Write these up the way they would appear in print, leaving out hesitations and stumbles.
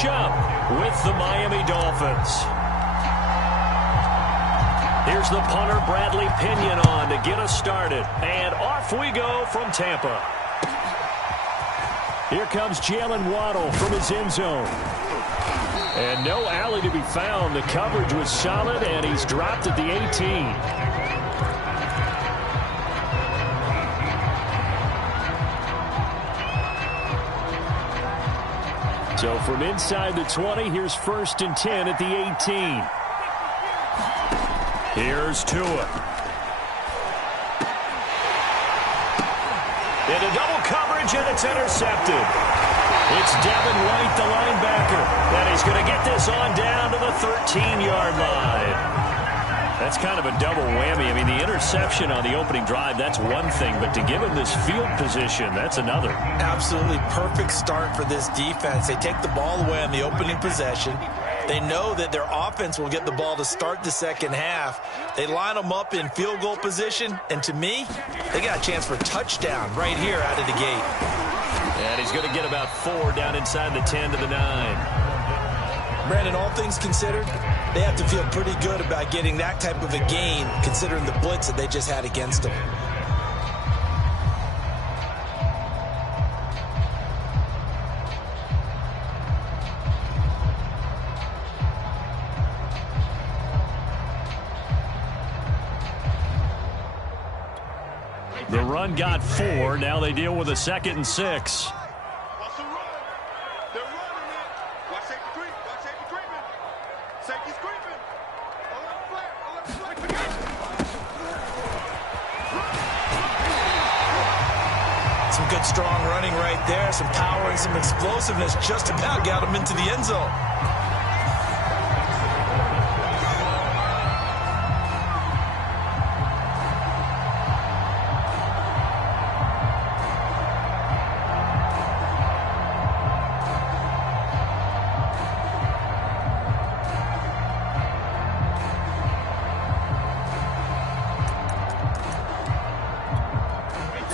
matchup with the Miami Dolphins. Here's the punter, Bradley Pinion, on to get us started. And off we go from Tampa. Here comes Jalen Waddle from his end zone. And no alley to be found. The coverage was solid, and he's dropped at the 18. So from inside the 20, here's 1st and 10 at the 18. Here's Tua. Into double coverage, and it's intercepted. It's Devin White, the linebacker, and he's going to get this on down to the 13-yard line. That's kind of a double whammy. I mean, the interception on the opening drive, that's one thing, but to give him this field position, that's another. Absolutely perfect start for this defense. They take the ball away on the opening possession. They know that their offense will get the ball to start the second half. They line them up in field goal position, and to me, they got a chance for a touchdown right here out of the gate. And he's going to get about 4 down inside the 10 to the 9. Brandon, all things considered, they have to feel pretty good about getting that type of a gain, considering the blitz that they just had against them. The run got 4. Now they deal with a 2nd and 6. Some good strong running right there. Some power and some explosiveness just about got him into the end zone.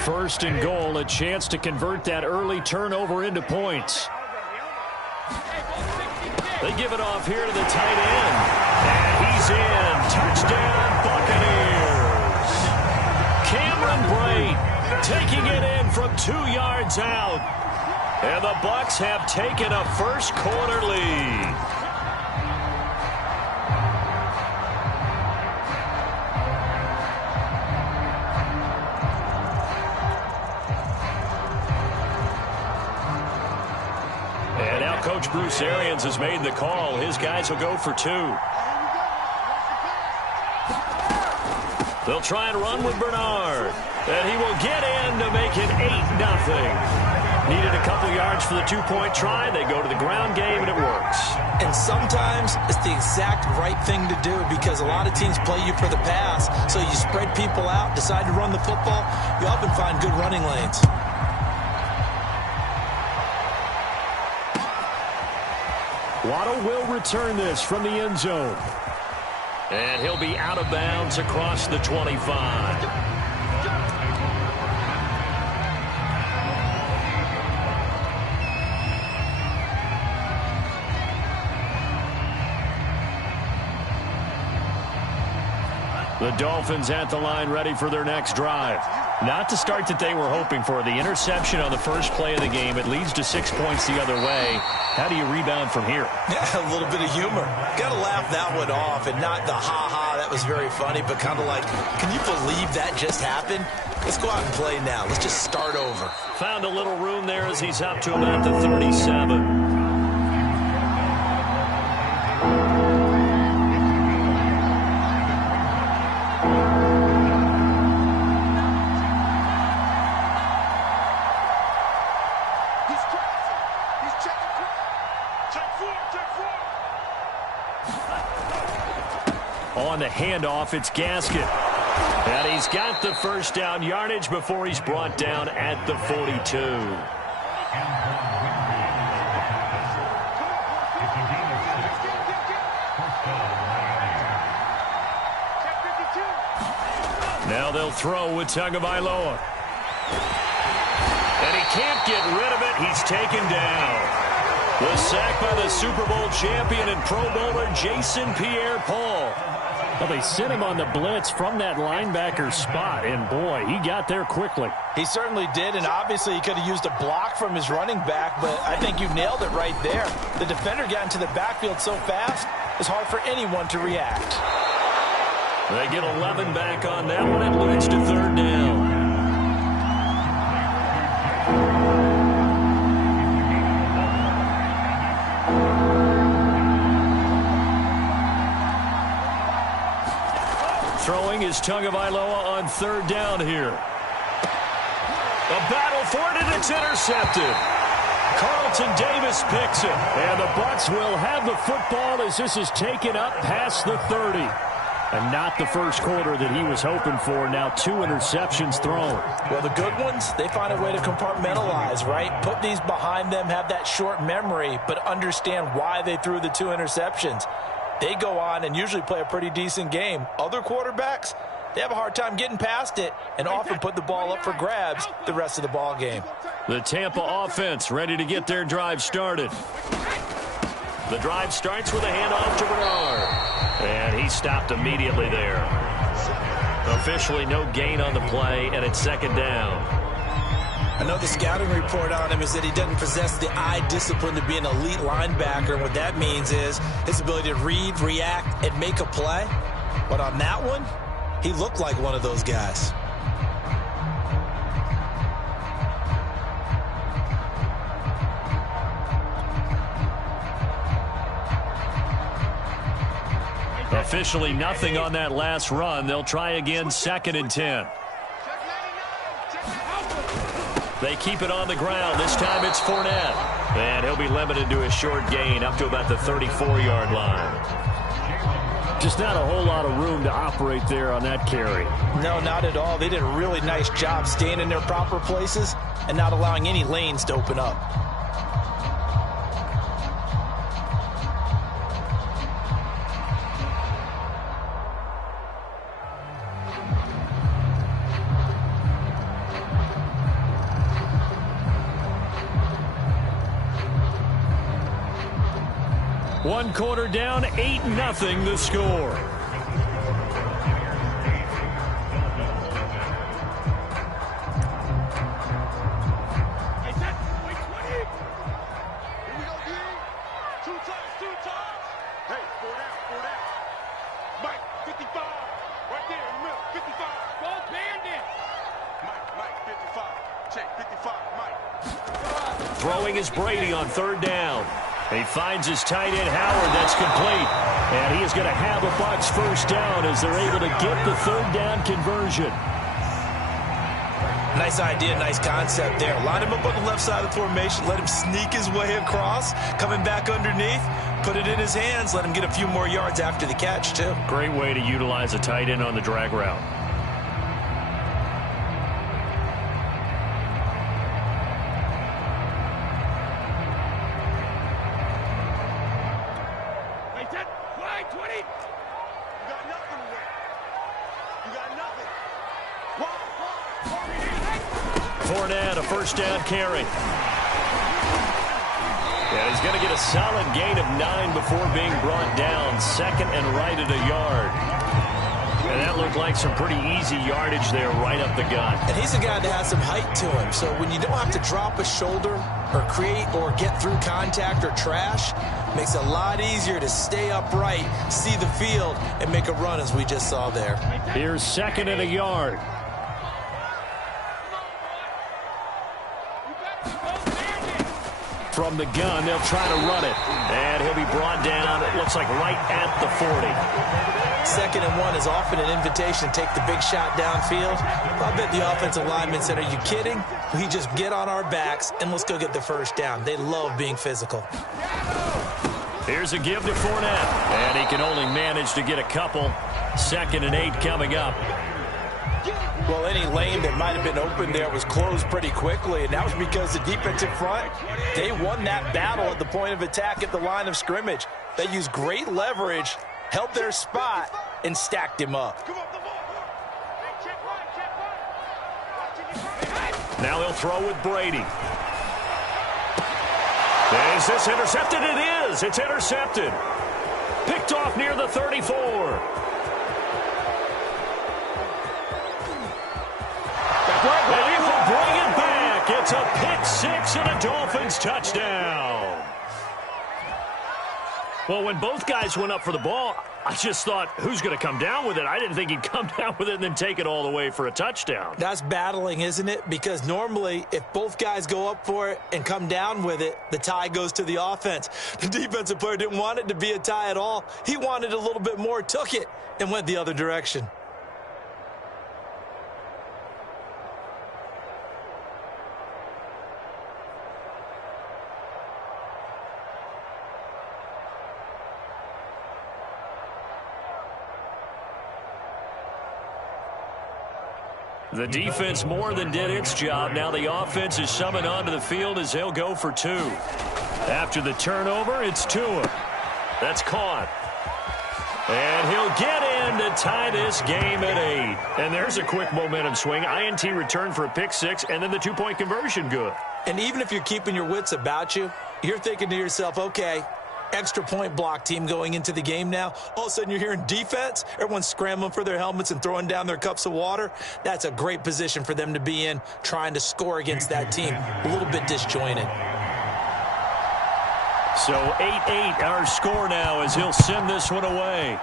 First and goal, a chance to convert that early turnover into points. They give it off here to the tight end. And he's in. Touchdown, Buccaneers. Cameron Brate taking it in from 2 yards out. And the Bucs have taken a first quarter lead. Coach Bruce Arians has made the call. His guys will go for 2. They'll try and run with Bernard. And he will get in to make it 8-0. Needed a couple yards for the 2-point try. They go to the ground game, and it works. And sometimes it's the exact right thing to do because a lot of teams play you for the pass. So you spread people out, decide to run the football. You often find good running lanes. Waddle will return this from the end zone. And he'll be out of bounds across the 25. The Dolphins at the line ready for their next drive. Not the start that they were hoping for. The interception on the first play of the game. It leads to 6 points the other way. How do you rebound from here? Yeah, a little bit of humor. Got to laugh that one off and not the ha-ha, that was very funny, but kind of like, can you believe that just happened? Let's go out and play now. Let's just start over. Found a little room there as he's up to about the 37. On the handoff, it's Gaskin. And he's got the first down yardage before he's brought down at the 42. Now they'll throw with Tagovailoa. And he can't get rid of it. He's taken down. The sack by the Super Bowl champion and Pro Bowler Jason Pierre-Paul. Well, they sent him on the blitz from that linebacker spot, and boy, he got there quickly. He certainly did, and obviously he could have used a block from his running back, but I think you nailed it right there. The defender got into the backfield so fast, it's hard for anyone to react. They get 11 back on that one. It leads to third down. Throwing is Tagovailoa on third down here. A battle for it, and it's intercepted. Carlton Davis picks it. And the Bucs will have the football as this is taken up past the 30. And not the first quarter that he was hoping for. Now 2 interceptions thrown. Well, the good ones, they find a way to compartmentalize, right? Put these behind them, have that short memory, but understand why they threw the 2 interceptions. They go on and usually play a pretty decent game. Other quarterbacks, they have a hard time getting past it and often put the ball up for grabs the rest of the ball game. The Tampa offense ready to get their drive started. The drive starts with a handoff to Bernard. And he stopped immediately there. Officially no gain on the play, and it's second down. I know the scouting report on him is that he doesn't possess the eye discipline to be an elite linebacker. And what that means is his ability to read, react, and make a play. But on that one, he looked like one of those guys. Officially nothing on that last run. They'll try again, 2nd and 10. They keep it on the ground. This time it's Fournette. And he'll be limited to a short gain up to about the 34-yard line. Just not a whole lot of room to operate there on that carry. No, not at all. They did a really nice job staying in their proper places and not allowing any lanes to open up. One quarter down, 8-0 the score. Throwing is Brady on third down. He finds his tight end, Howard. That's complete. And he is going to have a Bucs first down as they're able to get the third down conversion. Nice idea, nice concept there. Line him up on the left side of the formation. Let him sneak his way across. Coming back underneath. Put it in his hands. Let him get a few more yards after the catch, too. Great way to utilize a tight end on the drag route. Fournette, a first down carry. And he's going to get a solid gain of 9 before being brought down. 2nd and right at a yard. And that looked like some pretty easy yardage there right up the gut. And he's a guy that has some height to him. So when you don't have to drop a shoulder or create or get through contact or trash, makes it a lot easier to stay upright, see the field, and make a run as we just saw there. Here's 2nd and a yard. From the gun, they'll try to run it. And he'll be brought down, it looks like right at the 40. 2nd and 1 is often an invitation to take the big shot downfield. I bet the offensive lineman said, are you kidding? We just get on our backs and let's go get the first down. They love being physical. Here's a give to Fournette. And he can only manage to get a couple. 2nd and 8 coming up. Well, any lane that might have been open there was closed pretty quickly, and that was because the defensive front, they won that battle at the point of attack at the line of scrimmage. They used great leverage, held their spot, and stacked him up. Now he'll throw with Brady. Is this intercepted? It is. It's intercepted. Picked off near the 34. They will bring it back. It's a pick six and a Dolphins touchdown. Well, when both guys went up for the ball, I just thought, who's going to come down with it? I didn't think he'd come down with it and then take it all the way for a touchdown. That's battling, isn't it? Because normally, if both guys go up for it and come down with it, the tie goes to the offense. The defensive player didn't want it to be a tie at all. He wanted a little bit more, took it, and went the other direction. The defense more than did its job. Now the offense is summoned onto the field as they'll go for two. After the turnover, it's Tua. That's caught. And he'll get in to tie this game at 8. And there's a quick momentum swing. INT return for a pick six, and then the two-point conversion good. And even if you're keeping your wits about you, you're thinking to yourself, okay, extra point block team going into the game now. All of a sudden you're hearing defense. Everyone's scrambling for their helmets and throwing down their cups of water. That's a great position for them to be in, trying to score against that team. A little bit disjointed. So 8-8 our score now as he'll send this one away.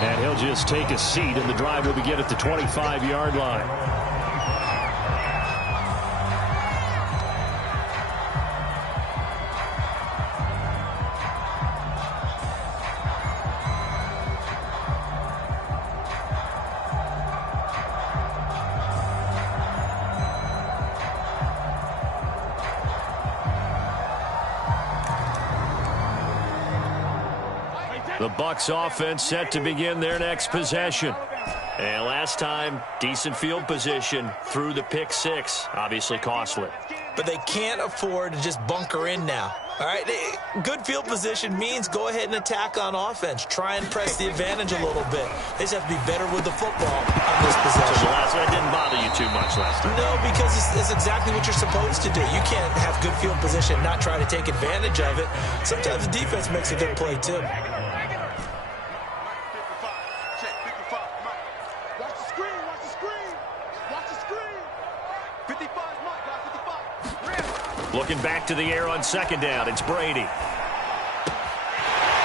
And he'll just take a seat, and the drive will begin at the 25-yard line. The Bucs offense set to begin their next possession. And last time, decent field position through the pick six. Obviously costly. But they can't afford to just bunker in now. All right, good field position means go ahead and attack on offense. Try and press the advantage a little bit. They just have to be better with the football on this possession. So that didn't bother you too much last time. No, because it's exactly what you're supposed to do. You can't have good field position and not try to take advantage of it. Sometimes the defense makes a good play, too. Looking back to the air on second down. It's Brady.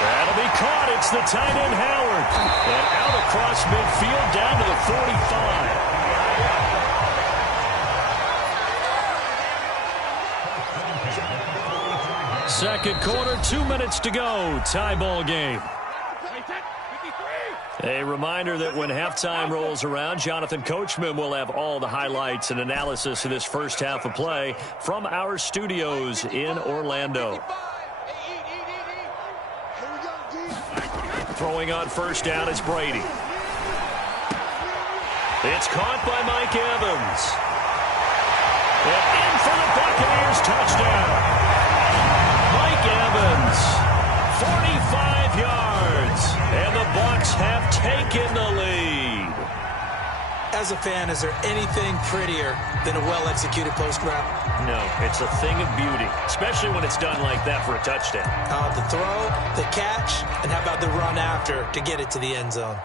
That'll be caught. It's the tight end Howard. And out across midfield down to the 45. Second quarter, 2 minutes to go. Tie ball game. A reminder that when halftime rolls around, Jonathan Coachman will have all the highlights and analysis of this first half of play from our studios in Orlando. Throwing on first down is Brady. It's caught by Mike Evans. And in for the Buccaneers touchdown. Mike Evans, 45 yards. And the Bucs have taken the lead. As a fan, is there anything prettier than a well-executed post route? No, it's a thing of beauty, especially when it's done like that for a touchdown. The throw, the catch, and how about the run after to get it to the end zone?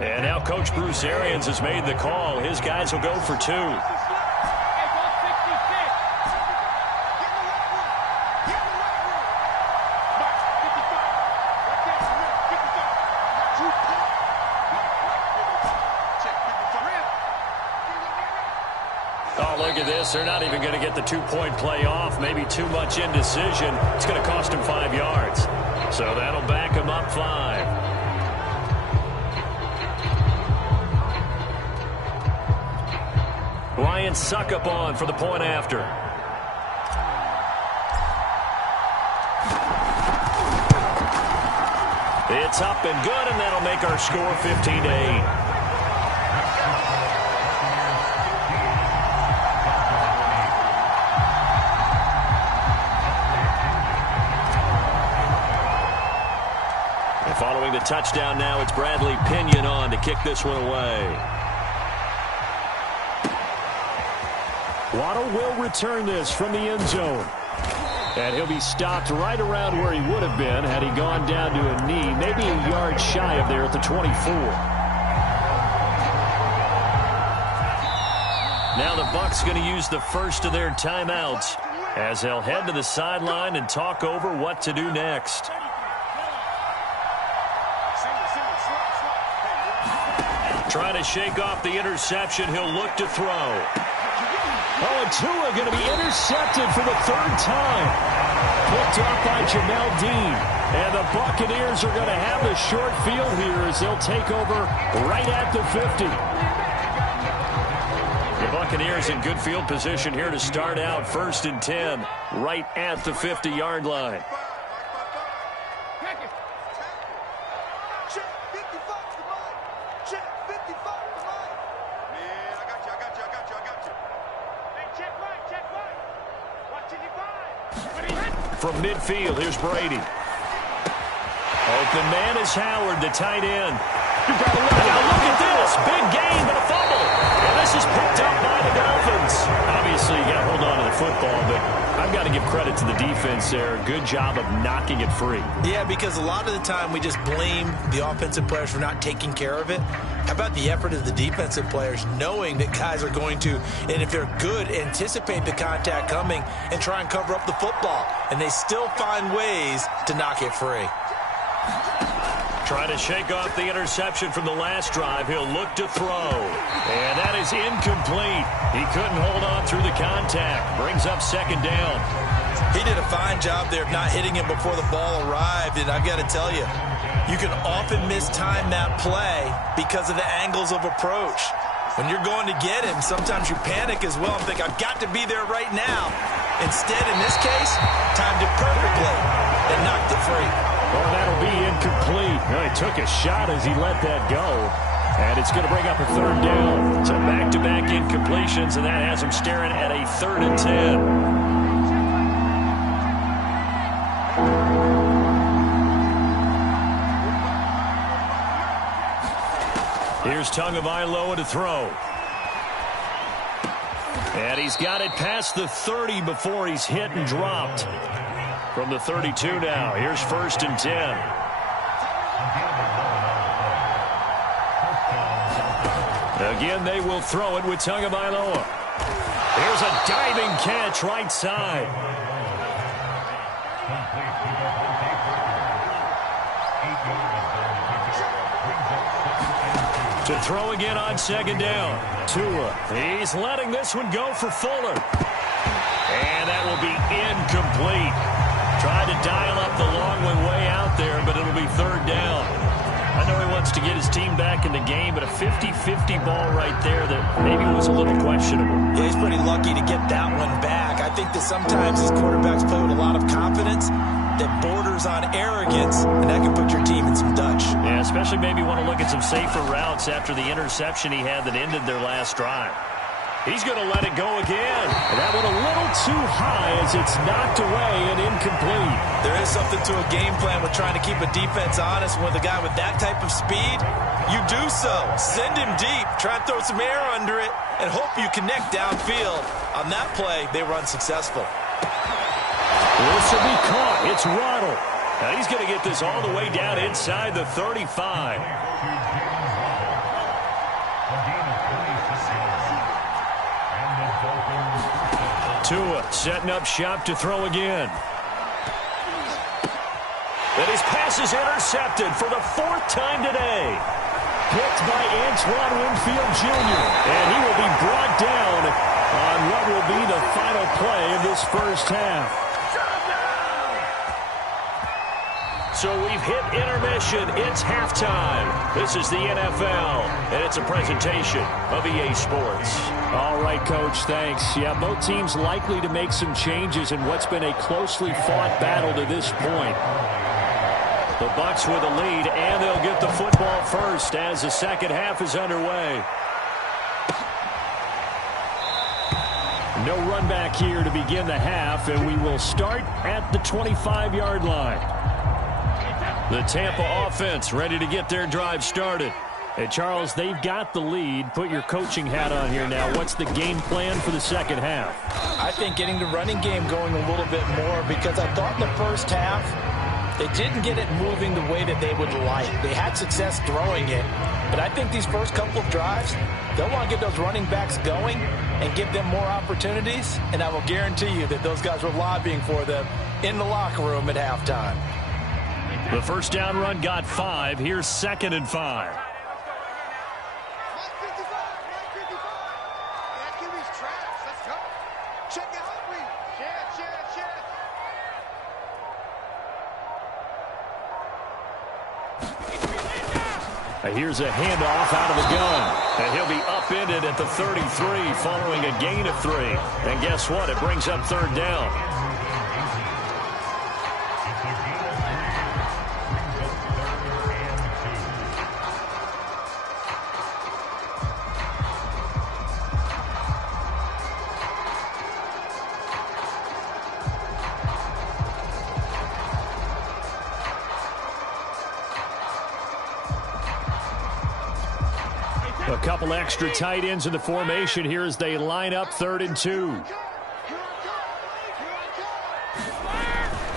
And now Coach Bruce Arians has made the call. His guys will go for two. Look at this. They're not even going to get the two-point play off. Maybe too much indecision. It's going to cost him 5 yards. So that'll back him up 5. Ryan Suckup on for the point after. It's up and good, and that'll make our score 15-8. Following the touchdown now. It's Bradley Pinion on to kick this one away. Waddle will return this from the end zone. And he'll be stopped right around where he would have been had he gone down to a knee, maybe a yard shy of there at the 24. Now the Bucs going to use the first of their timeouts as they'll head to the sideline and talk over what to do next. Trying to shake off the interception. He'll look to throw. Oh, and Tua going to be intercepted for the third time. Picked off by Jamel Dean. And the Buccaneers are going to have the short field here as they'll take over right at the 50. The Buccaneers in good field position here to start out 1st and 10, right at the 50-yard line. From midfield, here's Brady. Open man is Howard, the tight end. Now look at this. Big gain, but a fumble. And this is picked up by the Dolphins. Obviously, you got to hold on to the football, but I've got to give credit to the defense there. Good job of knocking it free. Yeah, because a lot of the time we just blame the offensive players for not taking care of it. How about the effort of the defensive players knowing that guys are going to, and if they're good, anticipate the contact coming and try and cover up the football. And they still find ways to knock it free. Trying to shake off the interception from the last drive. He'll look to throw. And that is incomplete. He couldn't hold on through the contact. Brings up 2nd down. He did a fine job there of not hitting him before the ball arrived. And I've got to tell you, you can often mistime that play because of the angles of approach. When you're going to get him, sometimes you panic as well and think, I've got to be there right now. Instead, in this case, timed it perfectly and knocked it free. Well, that'll be incomplete. Well, he took a shot as he let that go. And it's going to bring up a 3rd down. So back-to-back incompletions, and that has him staring at a 3rd and 10. Here's Tagovailoa to throw. And he's got it past the 30 before he's hit and dropped. From the 32 now, here's 1st and 10. Again, they will throw it with Tagovailoa. Here's a diving catch right side. To throw again on 2nd down. Tua, he's letting this one go for Fuller. And that will be incomplete. Tried to dial up the long one way out there, but it'll be 3rd down. I know he wants to get his team back in the game, but a 50-50 ball right there that maybe was a little questionable. Yeah, he's pretty lucky to get that one back. I think that sometimes these quarterbacks play with a lot of confidence that borders on arrogance, and that can put your team in some Dutch. Yeah, especially maybe want to look at some safer routes after the interception he had that ended their last drive. He's going to let it go again. And that one a little too high as it's knocked away and incomplete. There is something to a game plan with trying to keep a defense honest. With a guy with that type of speed, you do so. Send him deep. Try and throw some air under it and hope you connect downfield. On that play, they were unsuccessful. This will be caught. It's Waddle. Now he's going to get this all the way down inside the 35. Tua setting up shop to throw again. And his pass is intercepted for the 4th time today. Picked by Antoine Winfield Jr. And he will be brought down on what will be the final play of this first half. So we've hit intermission. It's halftime. This is the NFL, and it's a presentation of EA Sports. All right, Coach, thanks. Yeah, both teams likely to make some changes in what's been a closely fought battle to this point. The Bucs with a lead, and they'll get the football first as the second half is underway. No run back here to begin the half, and we will start at the 25-yard line. The Tampa offense ready to get their drive started. Hey, Charles, they've got the lead. Put your coaching hat on here now. What's the game plan for the second half? I think getting the running game going a little bit more, because I thought in the first half they didn't get it moving the way that they would like. They had success throwing it, but I think these first couple of drives, they'll want to get those running backs going and give them more opportunities, and I will guarantee you that those guys were lobbying for them in the locker room at halftime. The first down run got 5. Here's 2nd and 5. Here's a handoff out of the gun. And he'll be upended at the 33 following a gain of 3. And guess what? It brings up 3rd down. A couple extra tight ends in the formation here as they line up 3rd and 2.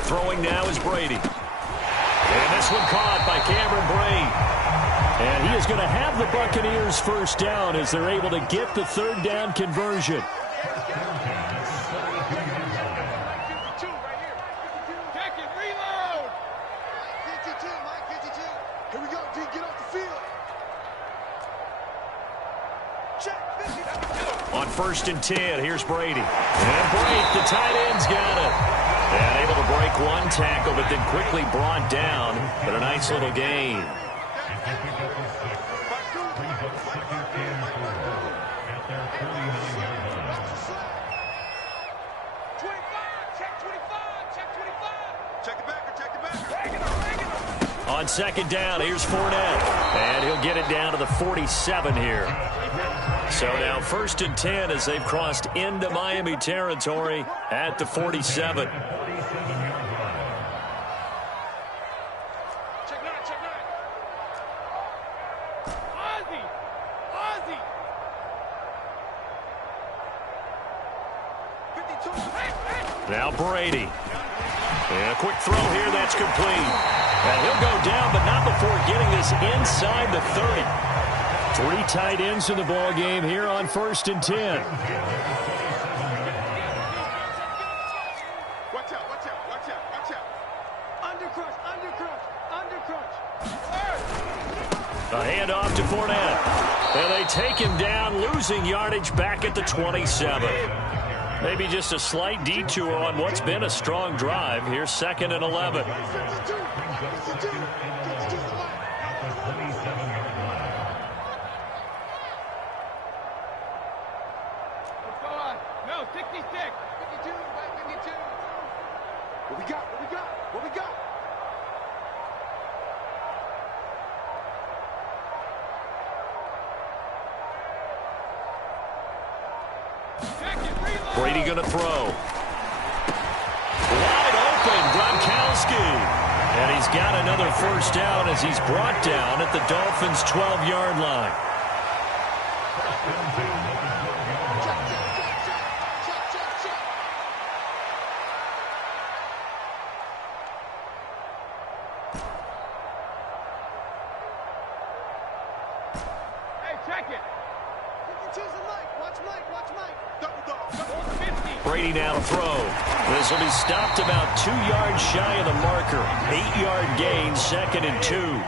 Throwing now is Brady. And this one caught by Cameron Brate. And he is going to have the Buccaneers first down as they're able to get the 3rd down conversion. On 1st and 10, here's Brady. And Brate, the tight end's got it. And able to break one tackle, but then quickly brought down. But a nice little gain. On 2nd down, here's Fournette. And he'll get it down to the 47 here. So now 1st and 10 as they've crossed into Miami territory at the 47. Check 9, check 9. Ozzie. 52. Now Brady. And a quick throw here, that's complete. And he'll go down, but not before getting this inside the 30. 3 tight ends in the ball game here on 1st and 10. Watch out. Undercrush. A handoff to Fournette. And they take him down, losing yardage back at the 27. Maybe just a slight detour on what's been a strong drive. Here's 2nd and 11. No, 66. 52, back 52. What we got? Brady going to throw. Wide open, Gronkowski. And he's got another first down as he's brought down at the Dolphins' 12-yard line. Brady now to throw. This will be stopped about 2 yards shy of the marker. 8-yard gain, 2nd and 2.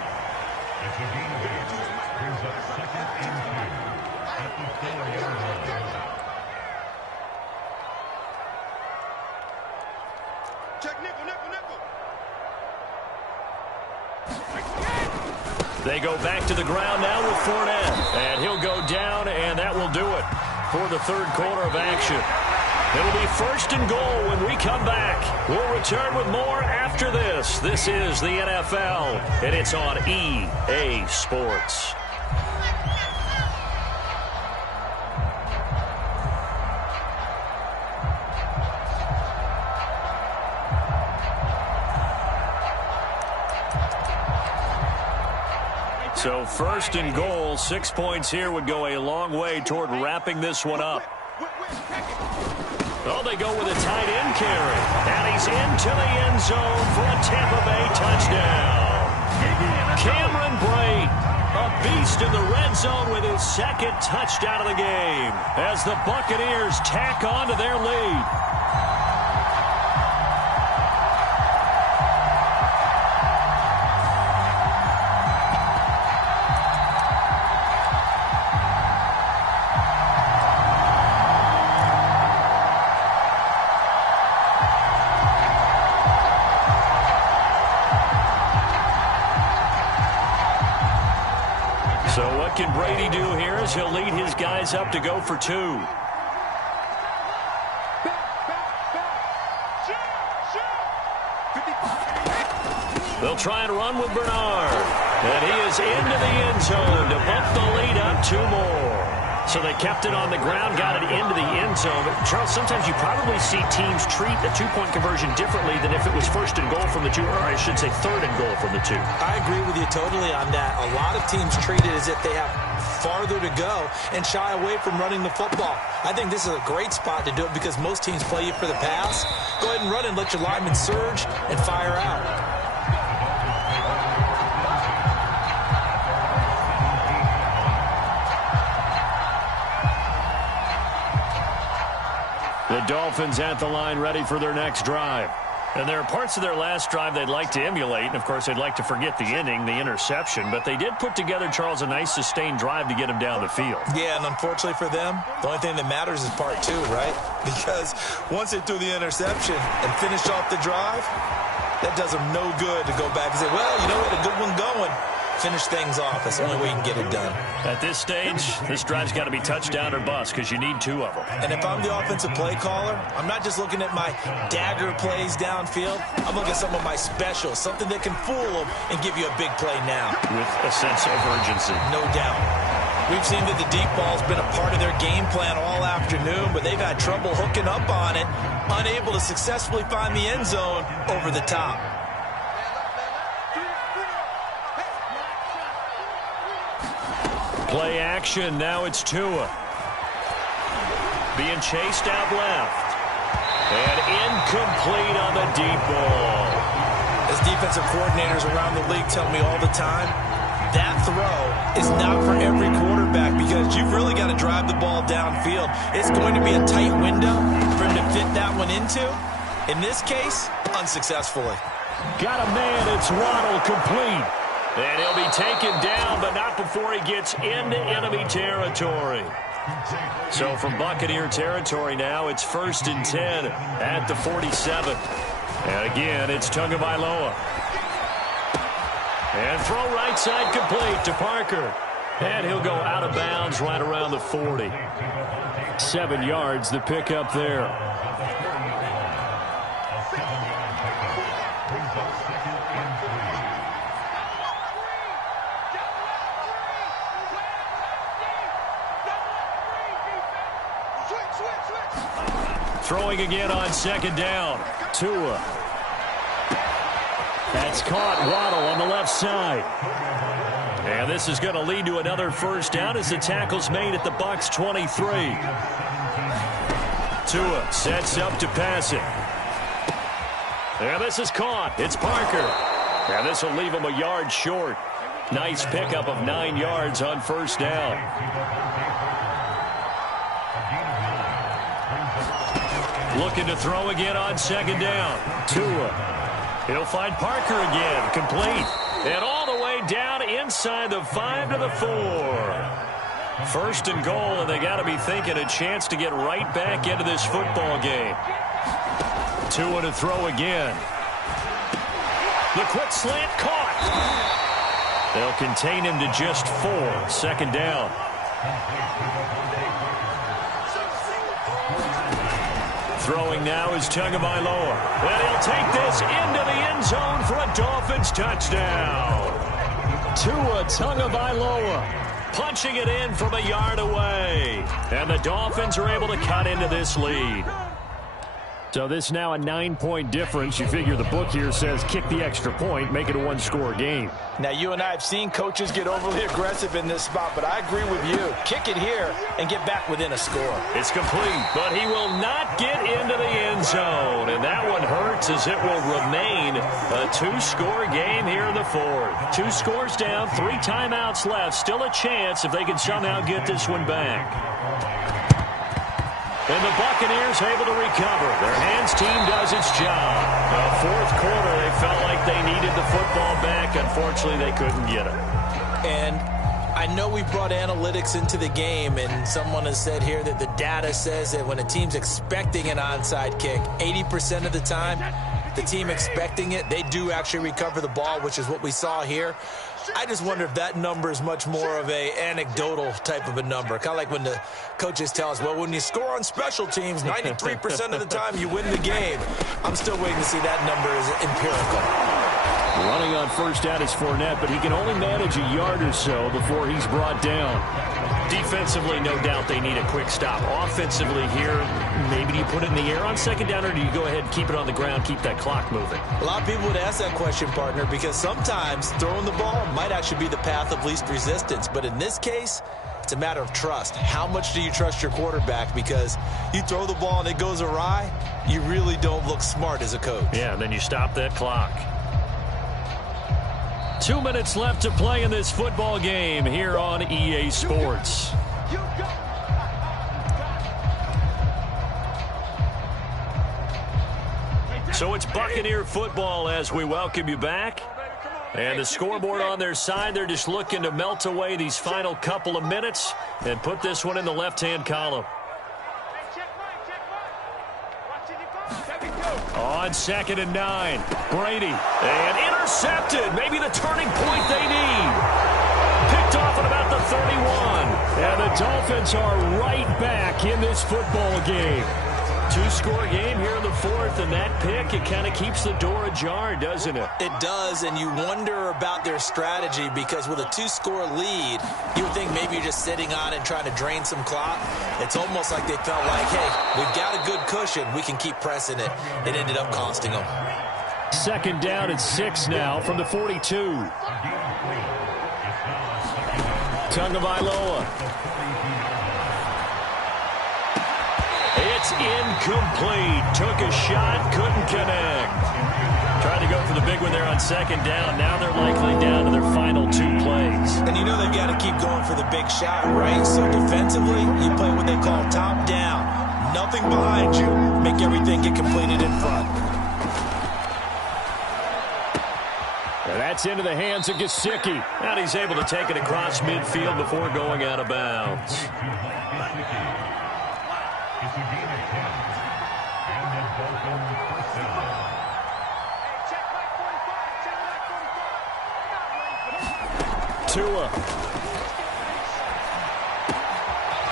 They go back to the ground now with Fournette. And he'll go down, and that will do it for the 3rd quarter of action. It'll be 1st and goal when we come back. We'll return with more after this. This is the NFL, and it's on EA Sports. So first and goal, 6 points here would go a long way toward wrapping this one up. Oh, they go with a tight end carry. And he's into the end zone for a Tampa Bay touchdown. Cameron Brate, a beast in the red zone with his second touchdown of the game as the Buccaneers tack on to their lead. So what can Brady do here as he'll lead his guys up to go for two? They'll try and run with Bernard. And he is into the end zone to bump the lead up two more. So they kept it on the ground, got it into the end zone. But Charles, sometimes you probably see teams treat a two-point conversion differently than if it was first and goal from the two, or I should say third and goal from the two. I agree with you totally on that. A lot of teams treat it as if they have farther to go and shy away from running the football. I think this is a great spot to do it because most teams play you for the pass. Go ahead and run and let your linemen surge and fire out. The Dolphins at the line ready for their next drive. And there are parts of their last drive they'd like to emulate. And, of course, they'd like to forget the inning, the interception. But they did put together, Charles, a nice sustained drive to get him down the field. Yeah, and unfortunately for them, the only thing that matters is part two, right? Because once they threw the interception and finished off the drive, that does them no good to go back and say, well, you know what, a good one going. Finish things off. That's the only way you can get it done. At this stage, this drive's got to be touchdown or bust because you need two of them. And if I'm the offensive play caller, I'm not just looking at my dagger plays downfield. I'm looking at some of my specials, something that can fool them and give you a big play now. With a sense of urgency. No doubt. We've seen that the deep ball's been a part of their game plan all afternoon, but they've had trouble hooking up on it, unable to successfully find the end zone over the top. Play action. Now it's Tua. Being chased out left. And incomplete on the deep ball. As defensive coordinators around the league tell me all the time, that throw is not for every quarterback because you've really got to drive the ball downfield. It's going to be a tight window for him to fit that one into. In this case, unsuccessfully. Got a man. It's Waddle, complete. And he'll be taken down, but not before he gets into enemy territory. So from Buccaneer territory now, it's 1st and 10 at the 47. And again, it's Tagovailoa. And throw right side complete to Parker. And he'll go out of bounds right around the 40. 7 yards, the pickup there. Throwing again on 2nd down. Tua. That's caught. Waddle on the left side. And this is going to lead to another first down as the tackle's made at the Bucs 23. Tua sets up to pass it. And this is caught. It's Parker. And this will leave him a yard short. Nice pickup of 9 yards on 1st down. Looking to throw again on 2nd down. Tua. He'll find Parker again. Complete. And all the way down inside the 5 to the 4. 1st and goal, and they got to be thinking a chance to get right back into this football game. Tua to throw again. The quick slant caught. They'll contain him to just 4. 2nd down. Throwing now is Tagovailoa. And he'll take this into the end zone for a Dolphins touchdown. Tua Tagovailoa punching it in from a yard away. And the Dolphins are able to cut into this lead. So this now a 9-point difference. You figure the book here says kick the extra point, make it a one-score game. Now, you and I have seen coaches get overly aggressive in this spot, but I agree with you. Kick it here and get back within a score. It's complete, but he will not get into the end zone. And that one hurts as it will remain a 2-score game here in the fourth. 2 scores down, 3 timeouts left. Still a chance if they can somehow get this one back. And the Buccaneers able to recover. Their hands team does its job. The fourth quarter, they felt like they needed the football back. Unfortunately, they couldn't get it. And I know we brought analytics into the game, and someone has said here that the data says that when a team's expecting an onside kick, 80% of the time, the team expecting it, they do actually recover the ball, which is what we saw here. I just wonder if that number is much more of a anecdotal type of a number. Kind of like when the coaches tell us, well, when you score on special teams, 93% of the time you win the game. I'm still waiting to see that number is empirical. Running on first down is Fournette, but he can only manage a yard or so before he's brought down. Defensively, no doubt they need a quick stop. Offensively here, maybe do you put it in the air on second down, or do you go ahead and keep it on the ground, keep that clock moving? A lot of people would ask that question, partner, because sometimes throwing the ball might actually be the path of least resistance. But in this case, it's a matter of trust. How much do you trust your quarterback? Because you throw the ball and it goes awry, you really don't look smart as a coach. Yeah, and then you stop that clock. 2 minutes left to play in this football game here on EA Sports. So it's Buccaneer football as we welcome you back. And the scoreboard on their side, they're just looking to melt away these final couple of minutes and put this one in the left-hand column. On 2nd and 9, Brady, and intercepted. Maybe the turning point they need. Picked off at about the 31. And the Dolphins are right back in this football game. 2-score game here in the fourth, and that pick, it kind of keeps the door ajar, doesn't it? It does, and you wonder about their strategy because with a 2-score lead, you would think maybe you're just sitting on and trying to drain some clock. It's almost like they felt like, hey, we've got a good cushion. We can keep pressing it. It ended up costing them. 2nd down and 6 now from the 42. Tagovailoa. It's incomplete. Took a shot, couldn't connect. Tried to go for the big one there on 2nd down. Now they're likely down to their final 2 plays. And you know they've got to keep going for the big shot, right? So defensively, you play what they call top down. Nothing behind you. Make everything get completed in front. And that's into the hands of Gesicki. And he's able to take it across midfield before going out of bounds. Tua.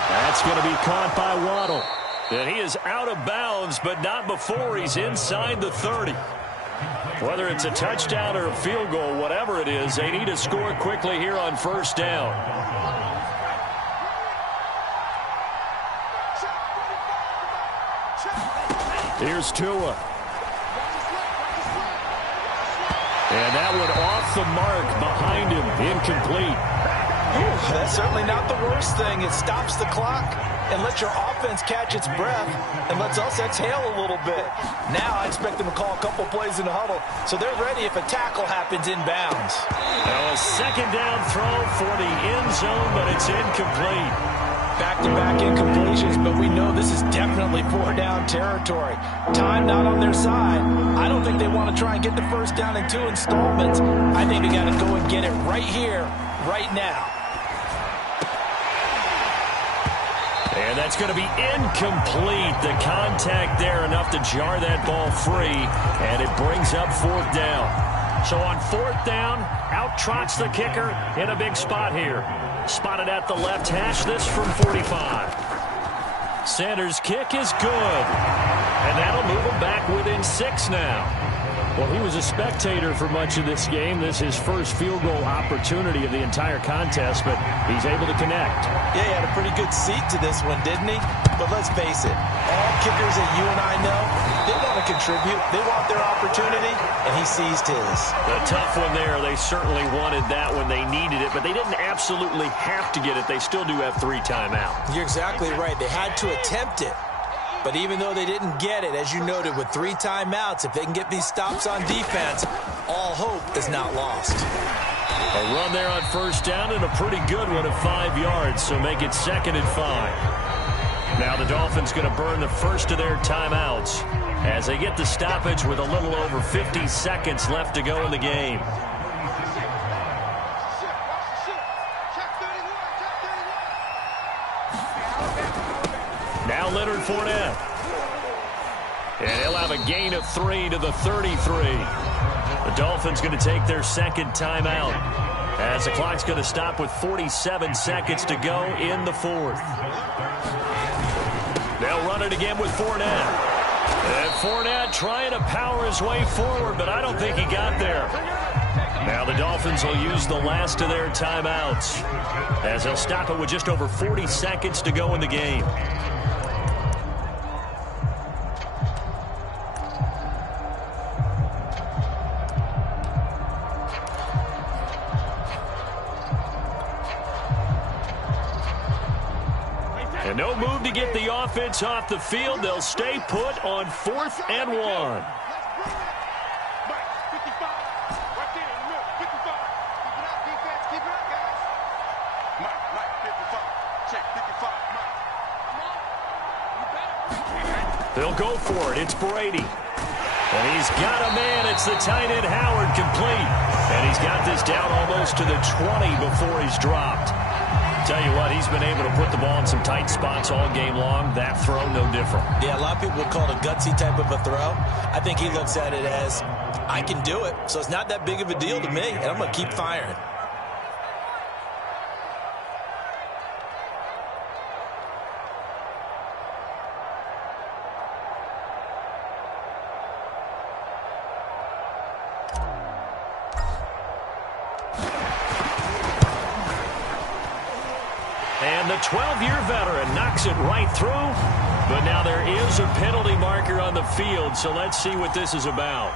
That's going to be caught by Waddle. And he is out of bounds, but not before he's inside the 30. Whether it's a touchdown or a field goal, whatever it is, they need to score quickly here on 1st down. Here's Tua. And that one off the mark behind him. Incomplete. Ooh, that's certainly not the worst thing. It stops the clock and lets your offense catch its breath and lets us exhale a little bit. Now I expect them to call a couple plays in the huddle so they're ready if a tackle happens inbounds. Now a 2nd down throw for the end zone, but it's incomplete. Back-to-back incompletions, but we know this is definitely 4-down territory. Time not on their side. I don't think they want to try and get the 1st down in 2 installments. I think they got to go and get it right here, right now. And that's going to be incomplete. The contact there enough to jar that ball free, and it brings up 4th down. So on 4th down, out trots the kicker in a big spot here. Spotted at the left hash, this from 45. Sanders' kick is good. And that'll move him back within 6 now. Well, he was a spectator for much of this game. This is his first field goal opportunity of the entire contest, but he's able to connect. Yeah, he had a pretty good seat to this one, didn't he? But let's face it, all kickers that you and I know, they want to contribute. They want their opportunity, and he seized his. A tough one there. They certainly wanted that when they needed it, but they didn't absolutely have to get it. They still do have 3 timeouts. You're exactly right. They had to attempt it. But even though they didn't get it, as you noted, with 3 timeouts, if they can get these stops on defense, all hope is not lost. A run there on first down and a pretty good one of 5 yards, so make it 2nd and 5. Now the Dolphins going to burn the first of their timeouts as they get the stoppage with a little over 50 seconds left to go in the game. Now Leonard Fournette. And he'll have a gain of 3 to the 33. The Dolphins going to take their 2nd timeout as the clock's going to stop with 47 seconds to go in the 4th. They'll run it again with Fournette. And Fournette trying to power his way forward, but I don't think he got there. Now the Dolphins will use the last of their timeouts as they'll stop it with just over 40 seconds to go in the game. And no move to get the offense off the field. They'll stay put on 4th and 1. They'll go for it. It's Brady. And he's got a man. It's the tight end Howard, complete. And he's got this down almost to the 20 before he's dropped. Tell you what, he's been able to put the ball in some tight spots all game long. That throw, no different. Yeah, a lot of people would call it a gutsy type of a throw. I think he looks at it as, I can do it. So it's not that big of a deal to me, and I'm going to keep firing. And the 12-year veteran knocks it right through. But now there is a penalty marker on the field, so let's see what this is about.